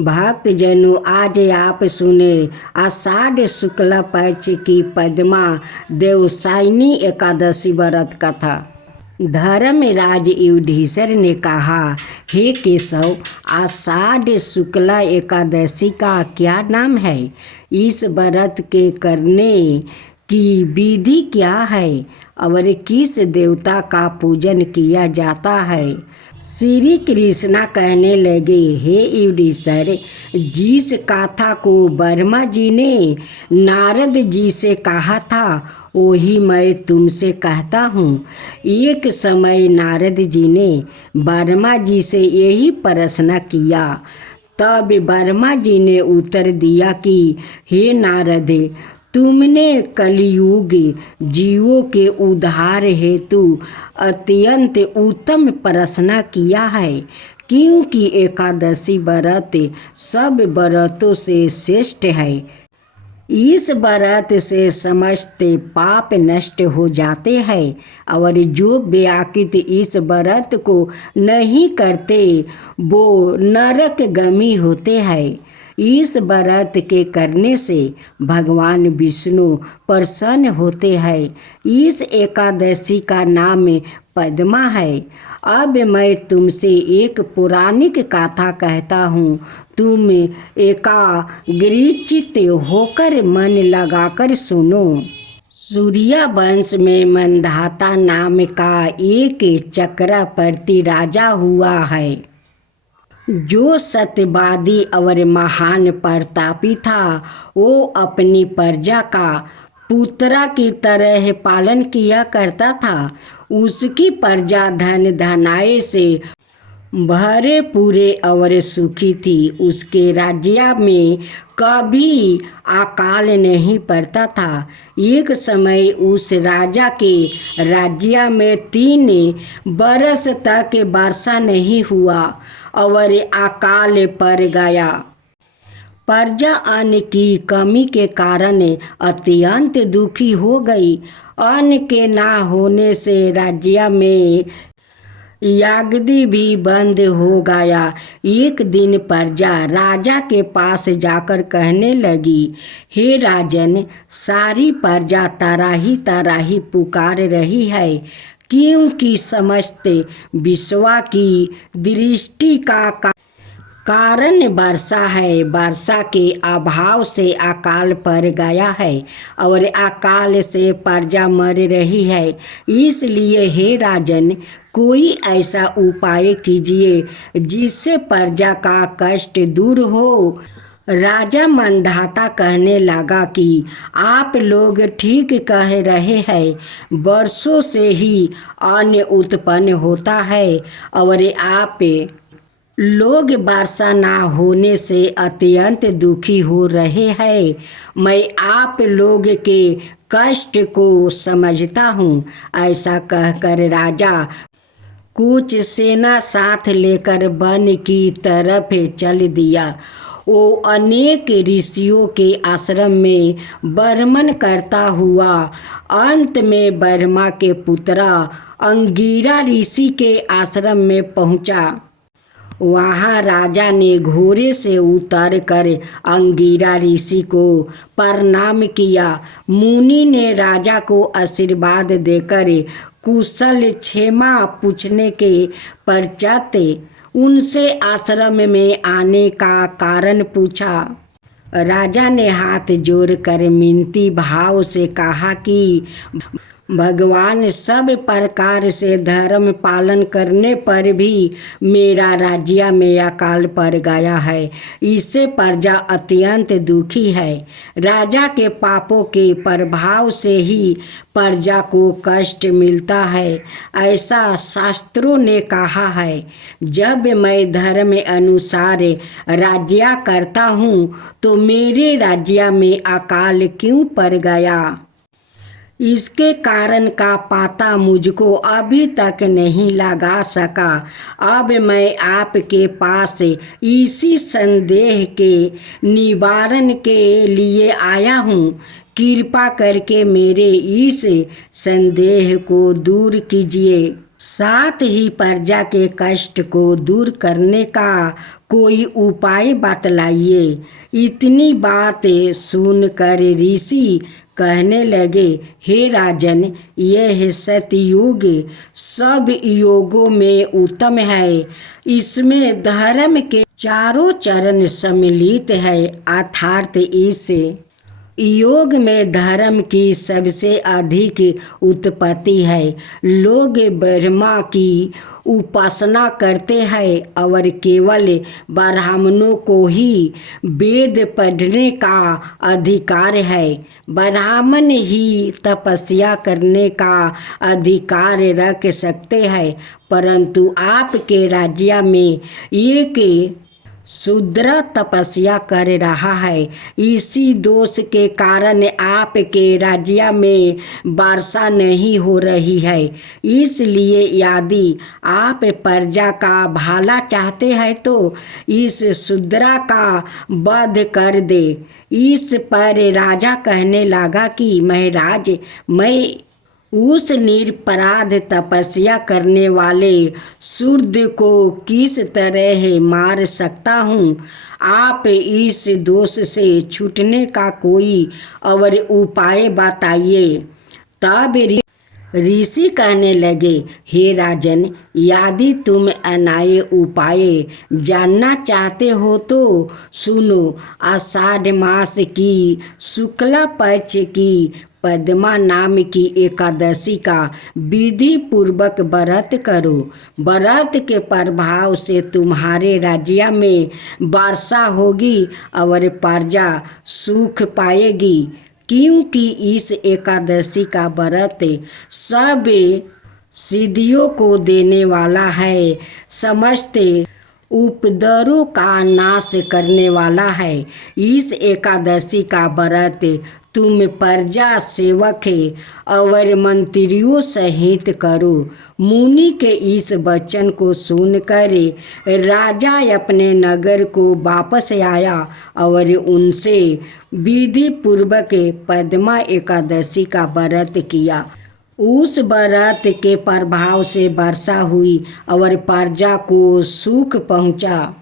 भक्त जनों, आज आप सुने आषाढ़ शुक्ल पक्ष की पद्मा देवसायनी एकादशी व्रत कथा। धर्मराज युधिष्ठिर ने कहा, हे केशव, आषाढ़ शुक्ल एकादशी का क्या नाम है? इस व्रत के करने की विधि क्या है और किस देवता का पूजन किया जाता है? श्री कृष्णा कहने लगे, हे युधिष्ठिर, जिस कथा को ब्रह्मा जी ने नारद जी से कहा था वही मैं तुमसे कहता हूँ। एक समय नारद जी ने ब्रह्मा जी से यही प्रश्न किया। तब ब्रह्मा जी ने उत्तर दिया कि हे नारद, तुमने कलियुग जीवों के उद्धार हेतु अत्यंत उत्तम प्रश्न किया है, क्योंकि एकादशी व्रत सब व्रतों से श्रेष्ठ है। इस व्रत से समस्त पाप नष्ट हो जाते हैं और जो व्याकृत इस व्रत को नहीं करते वो नरकगामी होते हैं। इस व्रत के करने से भगवान विष्णु प्रसन्न होते हैं। इस एकादशी का नाम पद्मा है। अब मैं तुमसे एक पौराणिक कथा कहता हूँ। तुम एकाग्रचित्त होकर मन लगाकर सुनो। सूर्य वंश में मंधाता नाम का एक चक्रवर्ती राजा हुआ है, जो सत्यवादी और महान प्रतापी था। वो अपनी प्रजा का पुत्रा की तरह पालन किया करता था। उसकी प्रजा धन धनाय से भरे पूरे और सुखी थी। उसके राज्य में कभी अकाल नहीं पड़ता था। एक समय उस राजा के राज्य में 3 बरस तक वर्षा नहीं हुआ और अकाल पड़ गया। प्रजा अन्न की कमी के कारण अत्यंत दुखी हो गई। अन्न के ना होने से राज्य में यागदी भी बंद हो गया। एक दिन प्रजा राजा के पास जाकर कहने लगी, हे राजन, सारी प्रजा तराही पुकार रही है, क्योंकि समस्त विश्व की दृष्टि का कारण वर्षा है। वर्षा के अभाव से अकाल पड़ गया है और अकाल से प्रजा मर रही है। इसलिए हे राजन, कोई ऐसा उपाय कीजिए जिससे प्रजा का कष्ट दूर हो। राजा मंधाता कहने लगा कि आप लोग ठीक कह रहे हैं। वर्षों से ही अन्न उत्पन्न होता है और आप लोग वर्षा ना होने से अत्यंत दुखी हो रहे हैं। मैं आप लोग के कष्ट को समझता हूँ। ऐसा कहकर राजा कुछ सेना साथ लेकर वन की तरफ चल दिया। वो अनेक ऋषियों के आश्रम में भ्रमण करता हुआ अंत में ब्रह्मा के पुत्र अंगिरा ऋषि के आश्रम में पहुँचा। वहाँ राजा ने घोड़े से उतर कर अंगिरा ऋषि को प्रणाम किया। मुनि ने राजा को आशीर्वाद देकर कुशल क्षेमा पूछने के पश्चात उनसे आश्रम में आने का कारण पूछा। राजा ने हाथ जोड़कर मिनती भाव से कहा कि भगवान, सब प्रकार से धर्म पालन करने पर भी मेरा राज्य में अकाल पड़ गया है। इससे प्रजा अत्यंत दुखी है। राजा के पापों के प्रभाव से ही प्रजा को कष्ट मिलता है। ऐसा शास्त्रों ने कहा है। जब मैं धर्म अनुसार राज्य करता हूँ तो मेरे राज्य में अकाल क्यों पड़ गया? इसके कारण का पता मुझको अभी तक नहीं लगा सका। अब मैं आपके पास इसी संदेह के निवारण के लिए आया हूँ। कृपा करके मेरे इस संदेह को दूर कीजिए। साथ ही प्रजा के कष्ट को दूर करने का कोई उपाय बतलाइए। इतनी बात सुनकर ऋषि कहने लगे, हे राजन, यह सतयुग सब योगों में उत्तम है। इसमें धर्म के चारों चरण सम्मिलित है, अर्थात इस योग में धर्म की सबसे अधिक उत्पत्ति है। लोग ब्रह्मा की उपासना करते हैं और केवल ब्राह्मणों को ही वेद पढ़ने का अधिकार है। ब्राह्मण ही तपस्या करने का अधिकार रख सकते हैं, परंतु आपके राज्य में एक शूद्र तपस्या कर रहा है। इसी दोष के कारण आपके राज्य में वर्षा नहीं हो रही है। इसलिए यदि आप प्रजा का भला चाहते हैं तो इस शूद्र का वध कर दे। इस पर राजा कहने लगा कि महाराज, मैं उस निरपराध तपस्या करने वाले शूद्र को किस तरह मार सकता हूँ? आप इस दोष से छूटने का कोई और उपाय बताइए। तब ऋषि कहने लगे, हे राजन, यदि तुम अन्याय उपाय जानना चाहते हो तो सुनो। आषाढ़ मास की शुक्ला पक्ष की पद्मा नाम की एकादशी का विधि पूर्वक व्रत करो। व्रत के प्रभाव से तुम्हारे राज्य में वर्षा होगी और प्रजा सुख पाएगी, क्योंकि इस एकादशी का व्रत सब सिद्धियों को देने वाला है, समस्त उपद्रवों का नाश करने वाला है। इस एकादशी का व्रत तुम प्रजा सेवक और मंत्रियों सहित करो। मुनि के इस वचन को सुनकर राजा अपने नगर को वापस आया और उनसे विधि पूर्वक पद्मा एकादशी का व्रत किया। उस व्रत के प्रभाव से वर्षा हुई और प्रजा को सुख पहुंचा।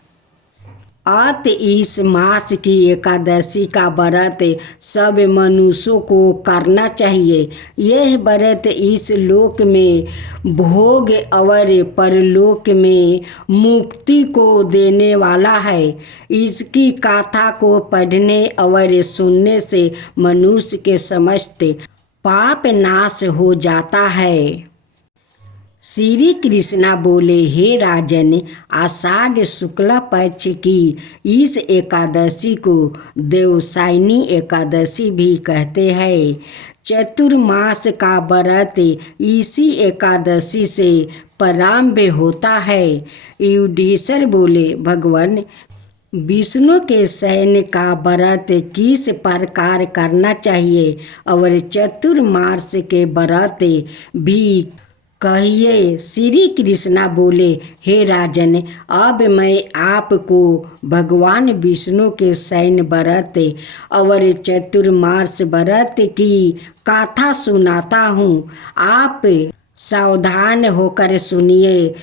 अत इस मास की एकादशी का व्रत सब मनुष्यों को करना चाहिए। यह व्रत इस लोक में भोग और परलोक में मुक्ति को देने वाला है। इसकी गाथा को पढ़ने और सुनने से मनुष्य के समस्त पाप नाश हो जाता है। श्री कृष्णा बोले, हे राजन, आषाढ़ शुक्ला पक्ष की इस एकादशी को देवसायनी एकादशी भी कहते हैं। चतुर्मास का व्रत इसी एकादशी से प्रारंभ होता है। युधिष्ठिर बोले, भगवान विष्णु के शयन का व्रत किस प्रकार करना चाहिए और चतुर्मास के व्रत भी कहिए। श्री कृष्णा बोले, हे राजन, अब मैं आपको भगवान विष्णु के शयन व्रत और चतुर्मास व्रत की कथा सुनाता हूँ। आप सावधान होकर सुनिए।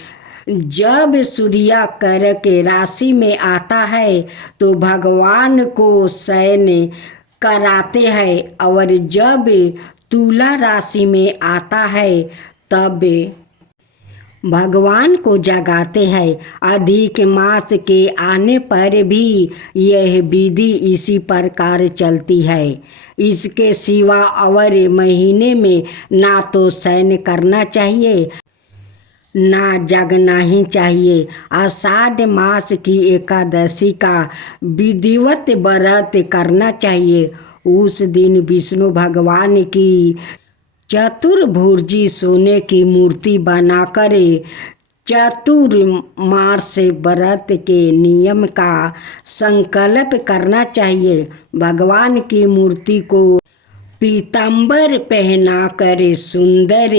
जब सूर्य कर्क राशि में आता है तो भगवान को शयन कराते हैं, और जब तुला राशि में आता है तब भगवान को जगाते हैं। अधिक मास के आने पर भी यह विधि इसी प्रकार चलती है। इसके सिवा और महीने में ना तो शयन करना चाहिए ना जगना ही चाहिए। आषाढ़ मास की एकादशी का विधिवत व्रत करना चाहिए। उस दिन विष्णु भगवान की चतुर्भुजी सोने की मूर्ति बनाकर चतुर्मास व्रत के नियम का संकल्प करना चाहिए। भगवान की मूर्ति को पीताम्बर पहनाकर सुंदर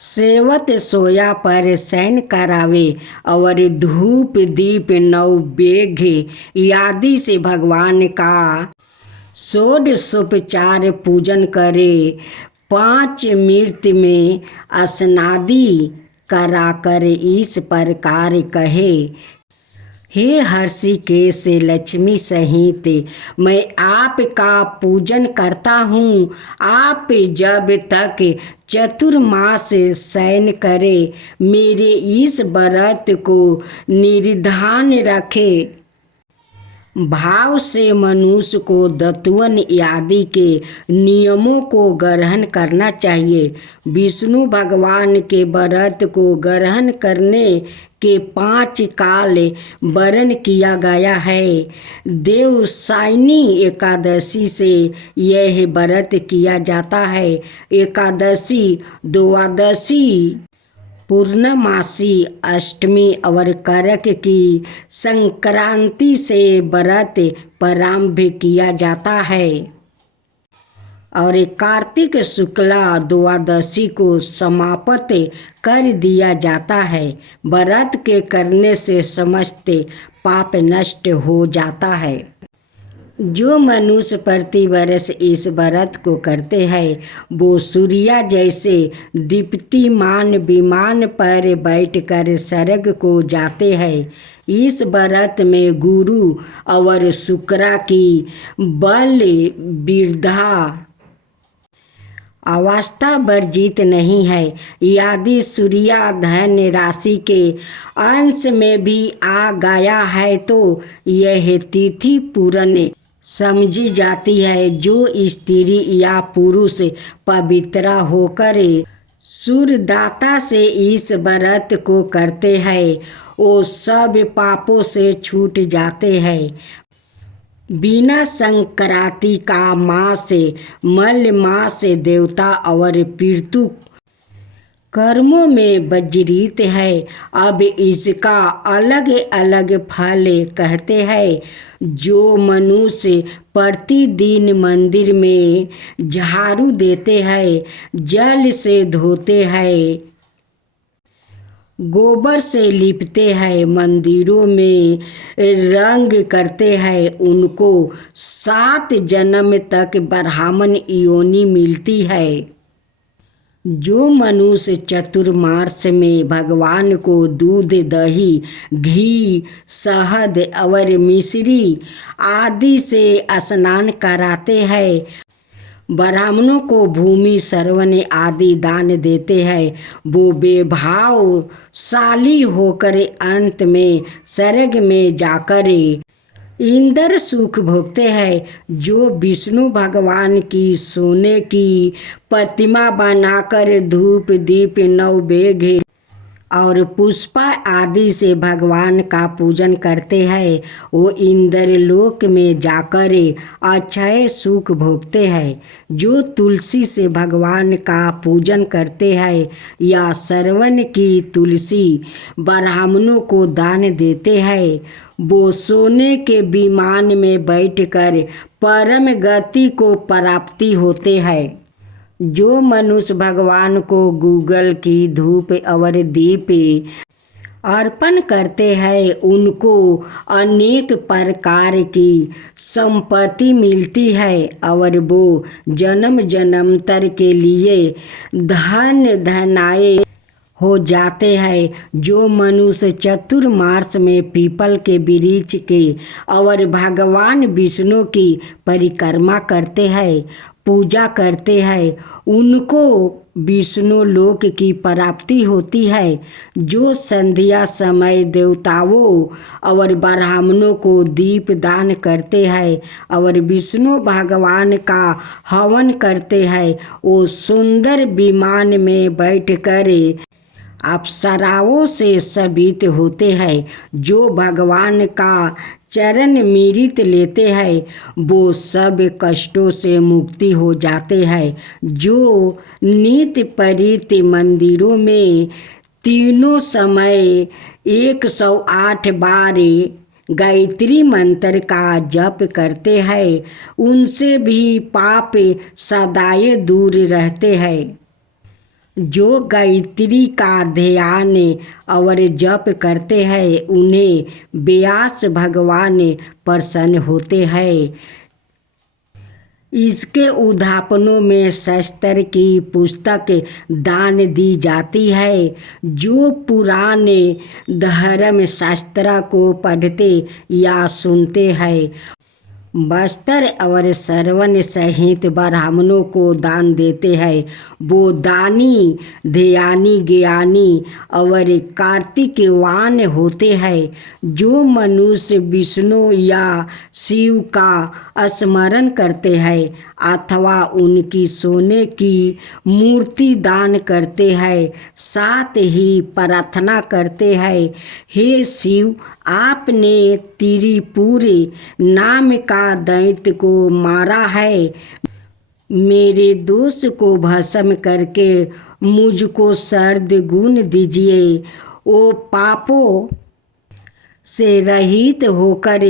सेवत सोया पर शयन करावे और धूप दीप नैवेद्य आदि से भगवान का षोडशोपचार पूजन करे। 5 मिनट में स्नादि कराकर इस प्रकार कहे, हे हर्षिकेश लक्ष्मी सहित मैं आपका पूजन करता हूँ। आप जब तक चतुर्मास शयन करे मेरे इस व्रत को निर्धान रखे। भाव से मनुष्य को दत्वन आदि के नियमों को ग्रहण करना चाहिए। विष्णु भगवान के व्रत को ग्रहण करने के 5 काल वर्ण किया गया है। देवसायनी एकादशी से यह व्रत किया जाता है। एकादशी, द्वादशी, पूर्णमासी, अष्टमी और करक की संक्रांति से व्रत प्रारंभ किया जाता है और कार्तिक शुक्ला द्वादशी को समाप्त कर दिया जाता है। व्रत के करने से समस्त पाप नष्ट हो जाता है। जो मनुष्य प्रति वर्ष इस व्रत को करते हैं वो सूर्य जैसे दीप्तिमान विमान पर बैठकर स्वर्ग को जाते हैं। इस व्रत में गुरु और शुक्र की बल वृद्धा अवस्था वर्जित नहीं है। यदि सूर्य धन राशि के अंश में भी आ गया है तो यह तिथि पूर्ण समझी जाती है। जो स्त्री या पुरुष पवित्र होकर सूर्यदाता से इस व्रत को करते हैं वो सब पापों से छूट जाते हैं। बिना संक्रांति का मास मल मास देवता और पितृ कर्मों में वर्जित है। अब इसका अलग अलग फल कहते हैं। जो मनुष्य प्रतिदिन मंदिर में झाड़ू देते हैं, जल से धोते हैं, गोबर से लिपते हैं, मंदिरों में रंग करते हैं, उनको 7 जन्म तक ब्राह्मण योनि मिलती है। जो मनुष्य चतुर्मास में भगवान को दूध, दही, घी, शहद और मिश्री आदि से स्नान कराते हैं, ब्राह्मणों को भूमि, श्रवण आदि दान देते हैं, वो वैभवशाली होकर अंत में स्वर्ग में जाकर इंद्र सुख भोगते हैं। जो विष्णु भगवान की सोने की प्रतिमा बनाकर धूप, दीप, नैवेद्य और पुष्प आदि से भगवान का पूजन करते हैं वो इंद्रलोक में जाकर अक्षय सुख भोगते हैं। जो तुलसी से भगवान का पूजन करते हैं या श्रवण की तुलसी ब्राह्मणों को दान देते हैं वो सोने के विमान में बैठकर परम गति को प्राप्ति होते हैं। जो मनुष्य भगवान को गूगल की धूप और दीप अर्पण करते हैं उनको अनेक प्रकार की संपत्ति मिलती है और वो जन्म जन्मांतर के लिए धनाए हो जाते हैं। जो मनुष्य चतुर्मास में पीपल के वृक्ष के और भगवान विष्णु की परिक्रमा करते हैं, पूजा करते हैं, उनको विष्णु लोक की प्राप्ति होती है। जो संध्या समय देवताओं और ब्राह्मणों को दीप दान करते हैं और विष्णु भगवान का हवन करते हैं वो सुंदर विमान में बैठकर अप्सराओं से शोभित होते हैं। जो भगवान का चरण मिरित लेते हैं वो सब कष्टों से मुक्ति हो जाते हैं। जो नित्य परित मंदिरों में तीनों समय 108 बार गायत्री मंत्र का जप करते हैं उनसे भी पाप सदाए दूर रहते हैं। जो गायत्री का ध्यान और जप करते हैं उन्हें व्यास भगवान प्रसन्न होते हैं। इसके उद्यापनों में शास्त्र की पुस्तक दान दी जाती है। जो पुराने धर्म शास्त्र को पढ़ते या सुनते हैं, वस्त्र और श्रवण सहित ब्राह्मणों को दान देते हैं, वो दानी, ध्यानी, ज्ञानी और कार्तिकवान होते हैं। जो मनुष्य विष्णु या शिव का स्मरण करते हैं अथवा उनकी सोने की मूर्ति दान करते हैं, साथ ही प्रार्थना करते हैं, हे शिव, आपने त्रिपुर नाम का दैत्य को मारा है, मेरे दोष को भस्म करके मुझको सर्द गुण दीजिए। वो पापों से रहित होकर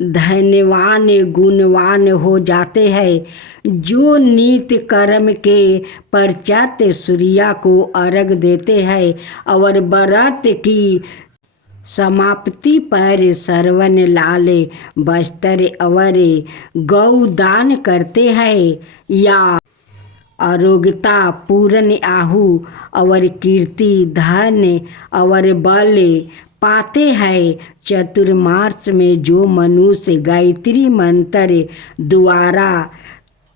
धन्यवान गुणवान हो जाते हैं। जो नित्य कर्म के पश्चात सूर्य को अर्घ देते हैं और व्रत की समाप्ति पर श्रवण लाल वस्त्र और गौदान करते हैं या अरोगता पूर्ण आहु और कीर्ति, धन और बल पाते हैं। चतुर्मास में जो मनुष्य गायत्री मंत्र द्वारा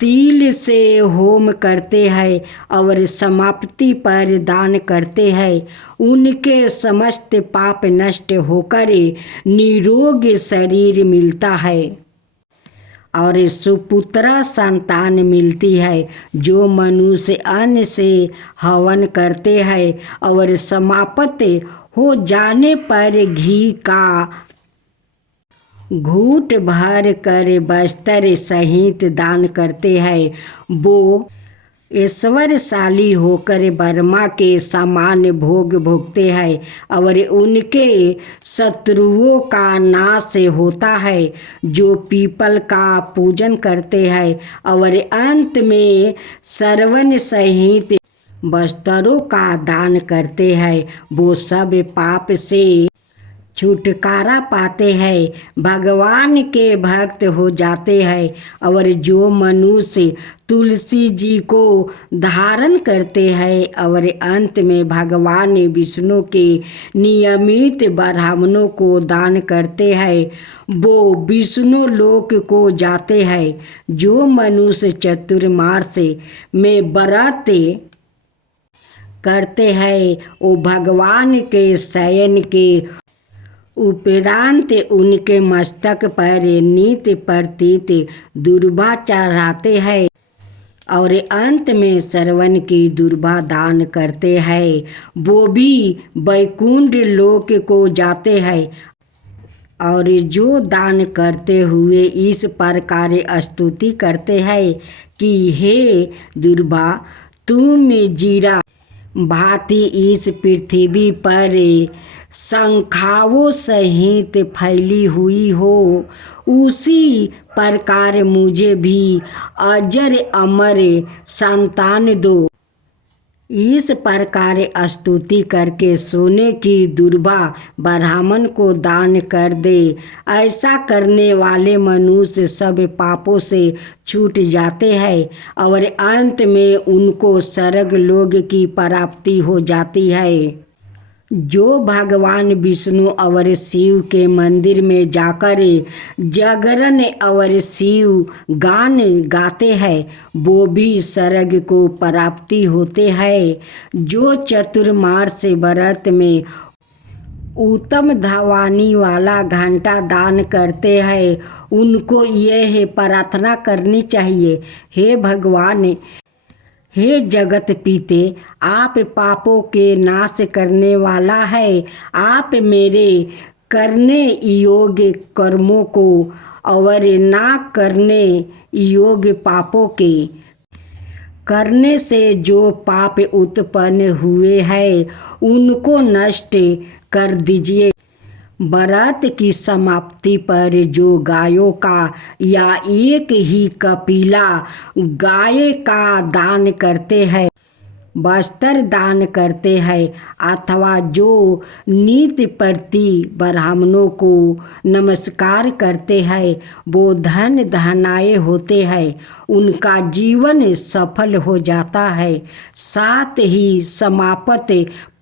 तिल से होम करते हैं और समाप्ति पर दान करते हैं, उनके समस्त पाप नष्ट होकर निरोग शरीर मिलता है और सुपुत्र संतान मिलती है। जो मनुष्य अन्न से हवन करते हैं और समाप्त हो जाने पर घी का घूंट भर कर वस्त्र सहित दान करते हैं, वो ईश्वरशाली होकर ब्रह्मा के समान भोग भोगते हैं और उनके शत्रुओं का नाश होता है। जो पीपल का पूजन करते हैं और अंत में श्रवण सहित वस्त्रों का दान करते हैं, वो सब पाप से छुटकारा पाते हैं, भगवान के भक्त हो जाते हैं। और जो मनुष्य तुलसी जी को धारण करते हैं और अंत में भगवान विष्णु के नियमित ब्राह्मणों को दान करते हैं, वो विष्णु लोक को जाते हैं। जो मनुष्य चतुर्मास में व्रत करते हैं, वो भगवान के शयन के उपरांत उनके मस्तक पर नित्य प्रतीत दुर्वा चढ़ाते हैं और अंत में श्रवण की दुर्वा दान करते हैं, वो भी वैकुंठ लोक को जाते हैं। और जो दान करते हुए इस प्रकार स्तुति करते हैं कि हे दुर्वा, तुम जीरा भांति इस पृथ्वी पर शंखाओं सहित फैली हुई हो, उसी प्रकार मुझे भी अजर अमर संतान दो। इस प्रकार स्तुति करके सोने की दुर्वा ब्राह्मण को दान कर दे। ऐसा करने वाले मनुष्य सब पापों से छूट जाते हैं और अंत में उनको स्वर्ग लोक की प्राप्ति हो जाती है। जो भगवान विष्णु और शिव के मंदिर में जाकर जागरण और शिव गान गाते हैं, वो भी स्वर्ग को प्राप्ति होते हैं। जो चतुर्मास व्रत में उत्तम ध्वनि वाला घंटा दान करते हैं, उनको यह प्रार्थना करनी चाहिए, हे भगवान, हे जगत पीते, आप पापों के नाश करने वाला है। आप मेरे करने योग्य कर्मों को और ना करने योग्य पापों के करने से जो पाप उत्पन्न हुए हैं, उनको नष्ट कर दीजिए। व्रत की समाप्ति पर जो गायों का या एक ही कपिला गाय का दान करते हैं, वस्त्र दान करते हैं अथवा जो नित्य प्रति ब्राह्मणों को नमस्कार करते हैं वो धन धनाए होते हैं, उनका जीवन सफल हो जाता है। साथ ही समाप्त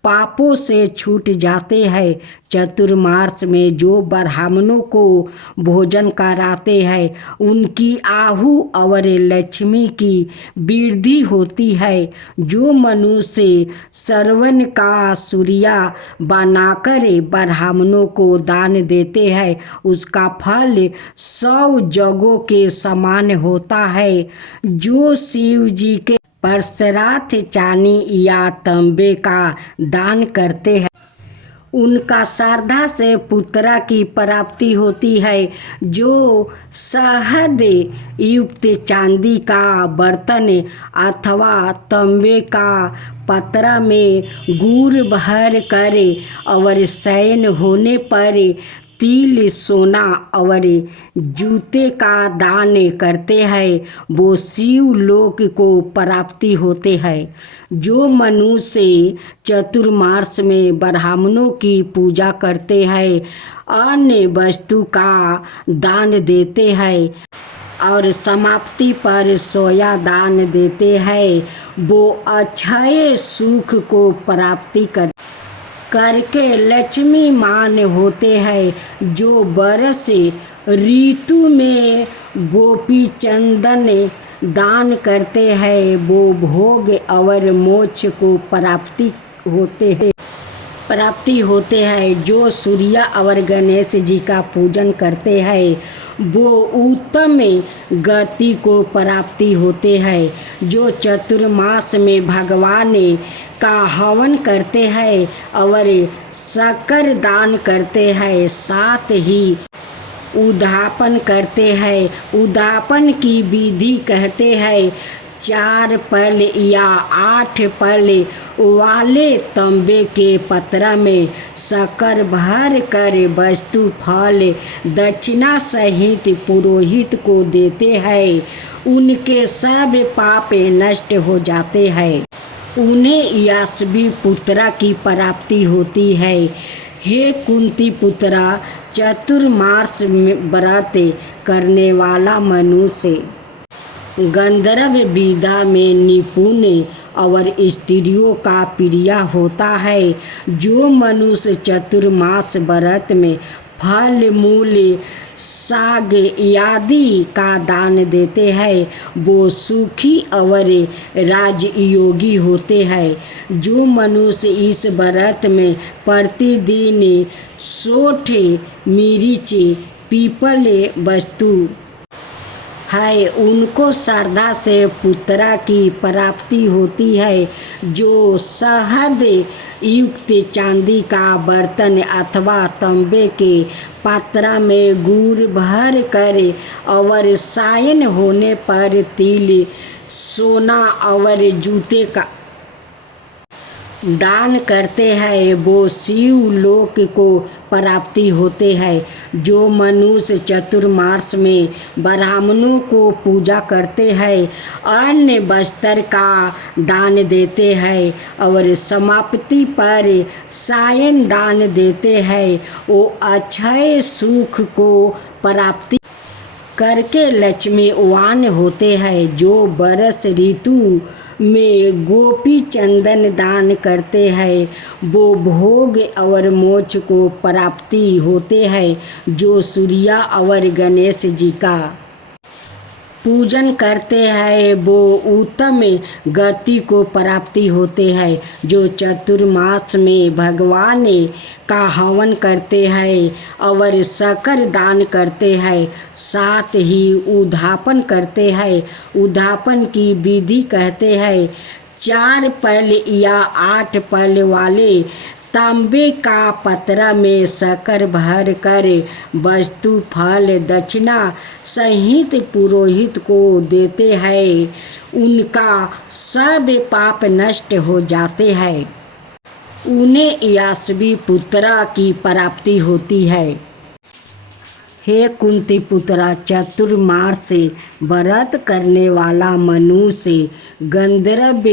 पापों से छूट जाते हैं। चतुर्मास में जो ब्राह्मणों को भोजन कराते हैं उनकी आहु और लक्ष्मी की वृद्धि होती है। जो मनुष्य श्रवण का सूर्या बनाकर ब्राह्मणों को दान देते हैं उसका फल 100 जगों के समान होता है। जो शिव जी के परसराथ चांदी या तांबे का दान करते हैं उनका श्रद्धा से पुत्रा की प्राप्ति होती है। जो शहद युक्त चांदी का बर्तन अथवा तांबे का पत्रा में गुड़ भर कर और शयन होने पर तिल सोना और जूते का दान करते हैं वो शिव लोक को प्राप्ति होते हैं। जो मनुष्य चतुर्मास में ब्राह्मणों की पूजा करते हैं अन्य वस्तु का दान देते हैं और समाप्ति पर सोया दान देते हैं वो अक्षय सुख को प्राप्ति करके लक्ष्मीमान होते हैं। जो बरस ऋतु में गोपी चंदन दान करते हैं वो भोग और मोक्ष को प्राप्ति होते हैं। जो सूर्य और गणेश जी का पूजन करते हैं वो उत्तम गति को प्राप्ति होते हैं। जो चतुर्मास में भगवान का हवन करते हैं और शक्कर दान करते हैं साथ ही उद्यापन करते हैं। उद्यापन की विधि कहते हैं 4 पल या 8 पल वाले तांबे के पत्र में शक्कर भर कर वस्तु फल दक्षिणा सहित पुरोहित को देते हैं। उनके सब पाप नष्ट हो जाते हैं। उन्हें यशस्वी पुत्रा की प्राप्ति होती है। हे कुंती पुत्रा, चतुर्मास व्रत करने वाला मनुष्य गंधर्व विद्या में निपुण और स्त्रियों का प्रिय होता है। जो मनुष्य चतुर्मास व्रत में फल मूल साग आदि का दान देते हैं वो सुखी और राजयोगी होते हैं। जो मनुष्य इस व्रत में प्रतिदिन 100 मिर्च पीपल वस्तु है उनको श्रद्धा से पुत्रा की प्राप्ति होती है। जो शहद युक्त चांदी का बर्तन अथवा तांबे के पात्र में गुड़ भर कर और शयन होने पर तिल सोना और जूते का दान करते हैं वो शिव लोक को प्राप्ति होते हैं। जो मनुष्य चतुर्मास में ब्राह्मणों को पूजा करते हैं अन्य वस्त्र का दान देते हैं और समाप्ति पर शयन दान देते हैं वो अक्षय सुख को प्राप्ति करके लक्ष्मीवान होते हैं। जो बरस ऋतु में गोपी चंदन दान करते हैं वो भोग और मोक्ष को प्राप्ति होते हैं। जो सूर्य और गणेश जी का पूजन करते हैं वो उत्तम गति को प्राप्ति होते हैं। जो चतुर्मास में भगवान का हवन करते हैं और शक्कर दान करते हैं साथ ही उद्यापन करते हैं। उद्यापन की विधि कहते हैं 4 पल या 8 पल वाले तांबे का पत्रा में शक्कर भर कर वस्तु फल दक्षिणा सहित पुरोहित को देते हैं उनका सब पाप नष्ट हो जाते हैं। उन्हें यशस्वी पुत्रा की प्राप्ति होती है। हे कुंती पुत्रा, चतुर्मास व्रत करने वाला मनुष्य गंधर्व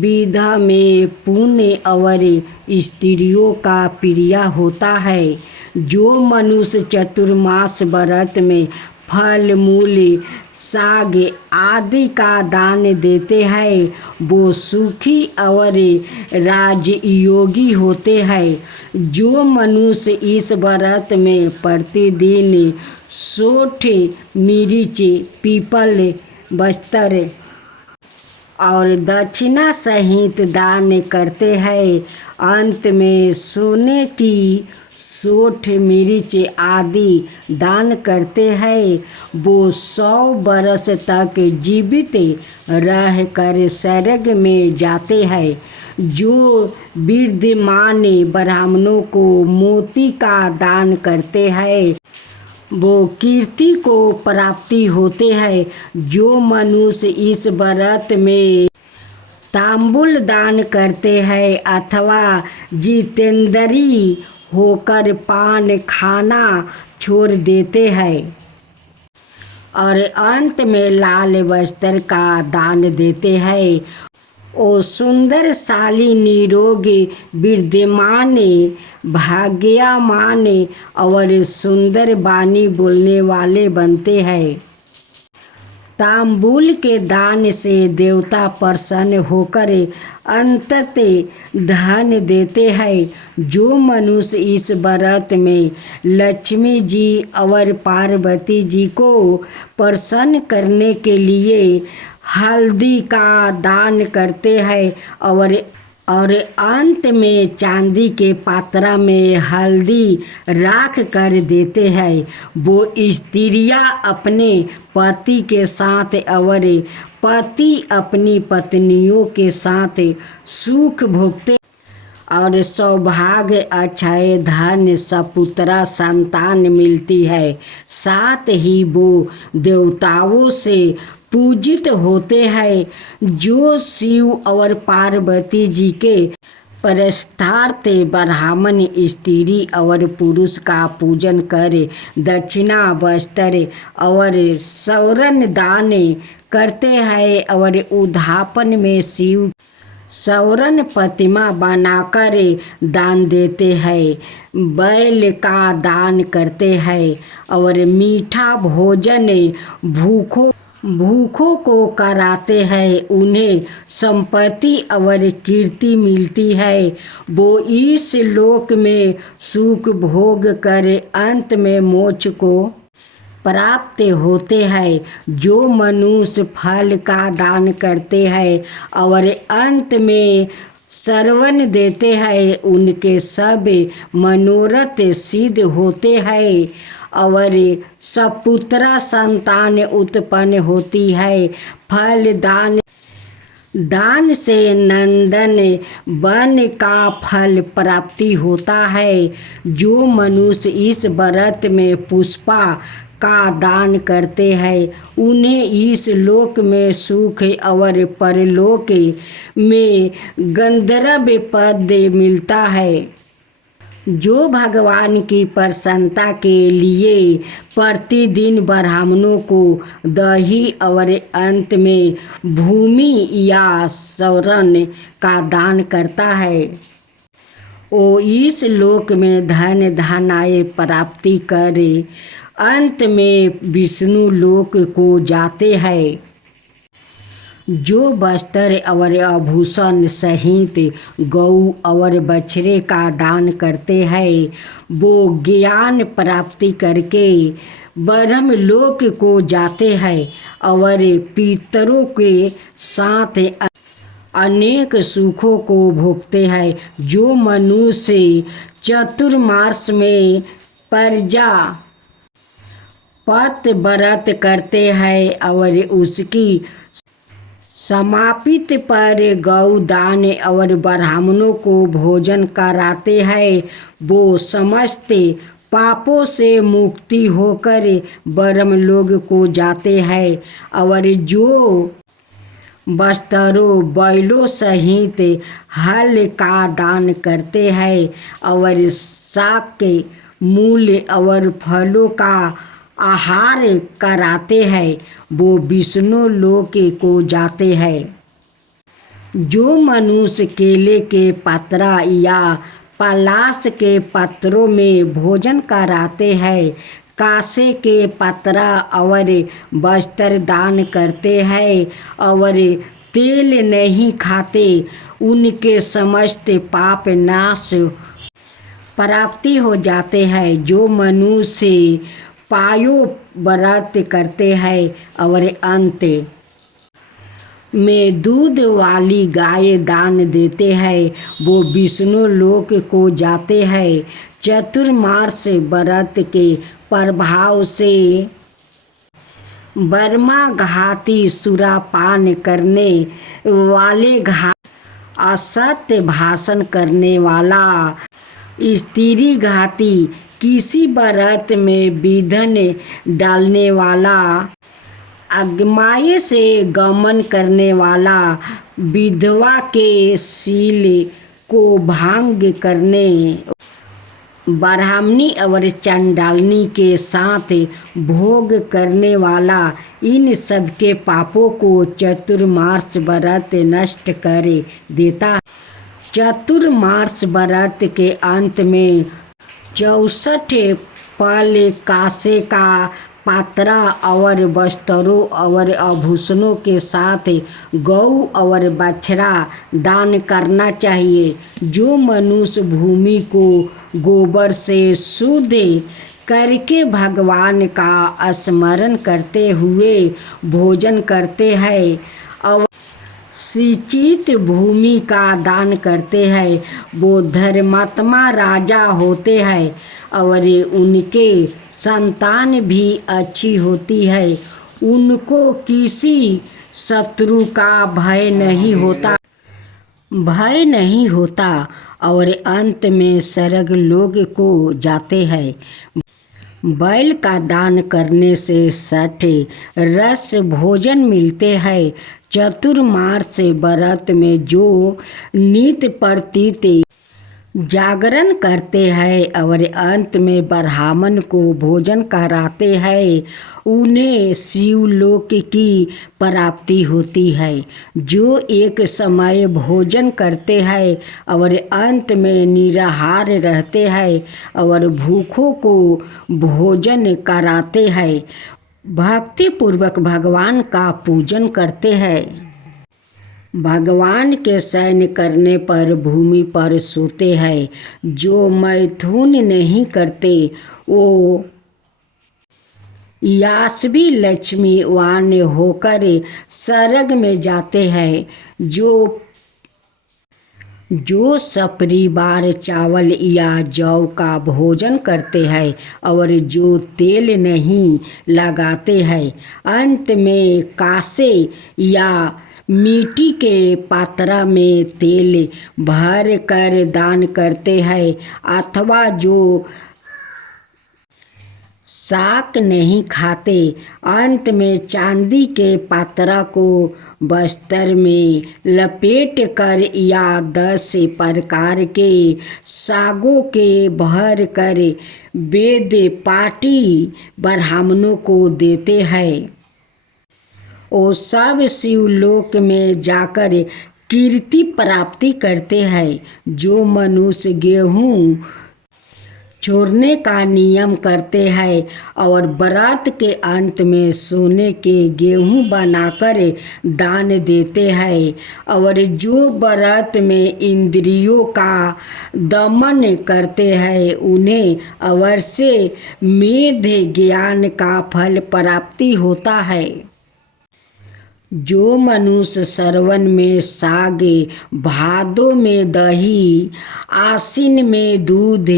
विधा में पुण्य और स्त्रियों का प्रिय होता है। जो मनुष्य चतुर्मास व्रत में फल मूल साग आदि का दान देते हैं, वो सुखी और राजयोगी होते हैं। जो मनुष्य इस व्रत में प्रतिदिन 60 मिर्च, पीपल, बस्तर और दक्षिणा सहित दान करते हैं, अंत में सोने की 60 मिर्च आदि दान करते हैं, वो 100 वर्ष तक जीवित रहकर स्वर्ग में जाते हैं। जो विद्यमान ब्राह्मणों को मोती का दान करते हैं, वो कीर्ति को प्राप्ति होते हैं। जो मनुष्य इस व्रत में तांबुल दान करते हैं अथवा जितेंद्री होकर पान खाना छोड़ देते हैं और अंत में लाल वस्त्र का दान देते हैं, वो सुंदरशाली, निरोगी, विद्यमान, भाग्यवान और सुंदर वाणी बोलने वाले बनते हैं। तांबूल के दान से देवता प्रसन्न होकर अंततः धन देते हैं। जो मनुष्य इस व्रत में लक्ष्मी जी और पार्वती जी को प्रसन्न करने के लिए हल्दी का दान करते हैं और अंत में चांदी के पात्र में हल्दी राख कर देते हैं, वो स्त्रियां अपने पति के साथ और पति अपनी पत्नियों के साथ सुख भोगते और सौभाग्य, अक्षय धन, सपुत्रा संतान मिलती है। साथ ही वो देवताओं से पूजित होते हैं। जो शिव और पार्वती जी के परस्तार्थ ब्राह्मण स्त्री और पुरुष का पूजन कर दक्षिणा, वस्त्र और स्वर्ण दान करते हैं और उद्यापन में शिव स्वर्ण प्रतिमा बनाकर दान देते हैं, बैल का दान करते हैं और मीठा भोजन भूखों को कराते हैं, उन्हें संपत्ति और कीर्ति मिलती है। वो इस लोक में सुख भोग कर अंत में मोक्ष को प्राप्त होते हैं। जो मनुष्य फल का दान करते हैं और अंत में श्रवण देते हैं, उनके सब मनोरथ सिद्ध होते हैं और सपुत्रा संतान उत्पन्न होती है। फल दान से नंदन वन का फल प्राप्ति होता है। जो मनुष्य इस व्रत में पुष्पा का दान करते हैं, उन्हें इस लोक में सुख और परलोक में गंधर्व पद मिलता है। जो भगवान की प्रसन्नता के लिए प्रतिदिन ब्राह्मणों को दही और अंत में भूमि या स्वर्ण का दान करता है, वो इस लोक में धन धान्य प्राप्ति करे अंत में विष्णु लोक को जाते हैं। जो वस्त्र और आभूषण सहित गौ और बछड़े का दान करते हैं, वो ज्ञान प्राप्ति करके ब्रह्म लोक को जाते हैं और पितरों के साथ अनेक सुखों को भोगते हैं। जो मनुष्य चतुर्मास में प्रजापति व्रत करते हैं और उसकी समापित पर गौदान और ब्राह्मणों को भोजन कराते हैं, वो समस्त पापों से मुक्ति होकर ब्रह्मलोक को जाते हैं। और जो वस्त्रों बैलों सहित हल का दान करते हैं और शाक मूल और फलों का आहार कराते हैं, वो विष्णु लोक को जाते हैं। जो मनुष्य केले के पत्रा या पलाश के पत्रों में भोजन कराते हैं, कासे के पत्रा और वस्त्र दान करते हैं और तेल नहीं खाते, उनके समस्त पाप नाश प्राप्ति हो जाते हैं। जो मनुष्य पायो व्रत करते हैं और अंत में दूध वाली गाय दान देते हैं, वो विष्णु लोक को जाते हैं। चतुर्मास व्रत के प्रभाव से बर्मा घाती सुरापान करने वाले असत्य भाषण करने वाला स्त्री घाती, किसी व्रत में विघ्न डालने वाला, आज्ञा से गमन करने वाला, विधवा के शील को भंग करने, ब्राह्मणी और चंडालनी के साथ भोग करने वाला, इन सब के पापों को चतुर्मास व्रत नष्ट कर देता है। चतुर्मास व्रत के अंत में 64 फल कासे का पात्रा और वस्त्रों और आभूषणों के साथ गौ और बछड़ा दान करना चाहिए। जो मनुष्य भूमि को गोबर से शुद्ध करके भगवान का स्मरण करते हुए भोजन करते हैं और सिंचित भूमि का दान करते हैं, वो धर्मात्मा राजा होते हैं और उनके संतान भी अच्छी होती है। उनको किसी शत्रु का भय नहीं होता और अंत में स्वर्ग लोक को जाते हैं। बैल का दान करने से 60 रस भोजन मिलते हैं। चतुर्मास व्रत में जो नित्य प्रति जागरण करते हैं और अंत में ब्राह्मण को भोजन कराते हैं, उन्हें शिवलोक की प्राप्ति होती है। जो एक समय भोजन करते हैं और अंत में निराहार रहते हैं और भूखों को भोजन कराते हैं, भक्ति पूर्वक भगवान का पूजन करते हैं, भगवान के शयन करने पर भूमि पर सोते हैं, जो मैथुन नहीं करते वो यास्वी लक्ष्मीवान होकर स्वर्ग में जाते हैं। जो सपरिवार चावल या जौ का भोजन करते हैं और जो तेल नहीं लगाते हैं, अंत में कासे या मिट्टी के पात्र में तेल भर कर दान करते हैं, अथवा जो शाक नहीं खाते, अंत में चांदी के पात्र को बस्तर में लपेट कर या 10 प्रकार के सागों के भर कर वेद पाठी ब्राह्मणों को देते हैं। वो सब शिवलोक में जाकर कीर्ति प्राप्ति करते हैं। जो मनुष्य गेहूँ छोड़ने का नियम करते हैं और व्रत के अंत में सोने के गेहूँ बनाकर दान देते हैं और जो व्रत में इंद्रियों का दमन करते हैं, उन्हें अवश्य मेध ज्ञान का फल प्राप्ति होता है। जो मनुष्य श्रवण में साग, भादो में दही, आश्विन में दूध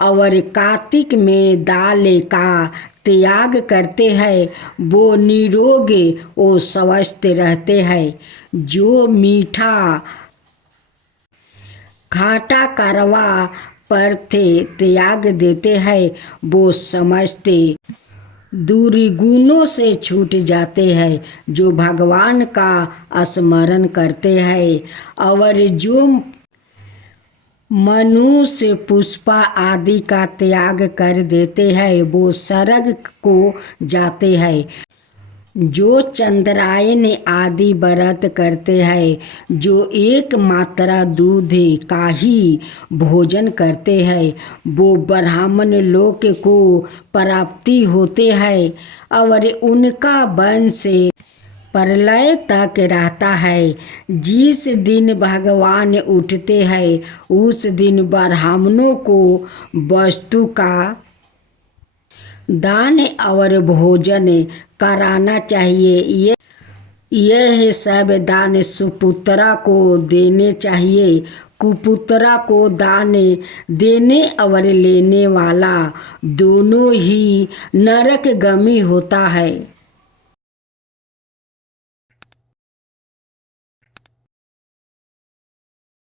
और कार्तिक में दाल का त्याग करते हैं, वो निरोग और स्वस्थ रहते हैं। जो मीठा खाटा करवा पदार्थ त्याग देते हैं, वो समस्त दुर्गुणों से छूट जाते हैं। जो भगवान का स्मरण करते हैं और जो मनुष्य पुष्पा आदि का त्याग कर देते हैं, वो स्वर्ग को जाते हैं। जो चंद्रायन आदि व्रत करते हैं, जो एक मात्रा दूध का ही भोजन करते हैं, वो ब्राह्मण लोक को प्राप्ति होते हैं और उनका वंश प्रलय तक रहता है। जिस दिन भगवान उठते हैं उस दिन ब्राह्मणों को वस्तु का दान और भोजन कराना चाहिए। यह सब दान सुपुत्रा को देने चाहिए। कुपुत्रा को दान देने और लेने वाला दोनों ही नरकगामी होता है।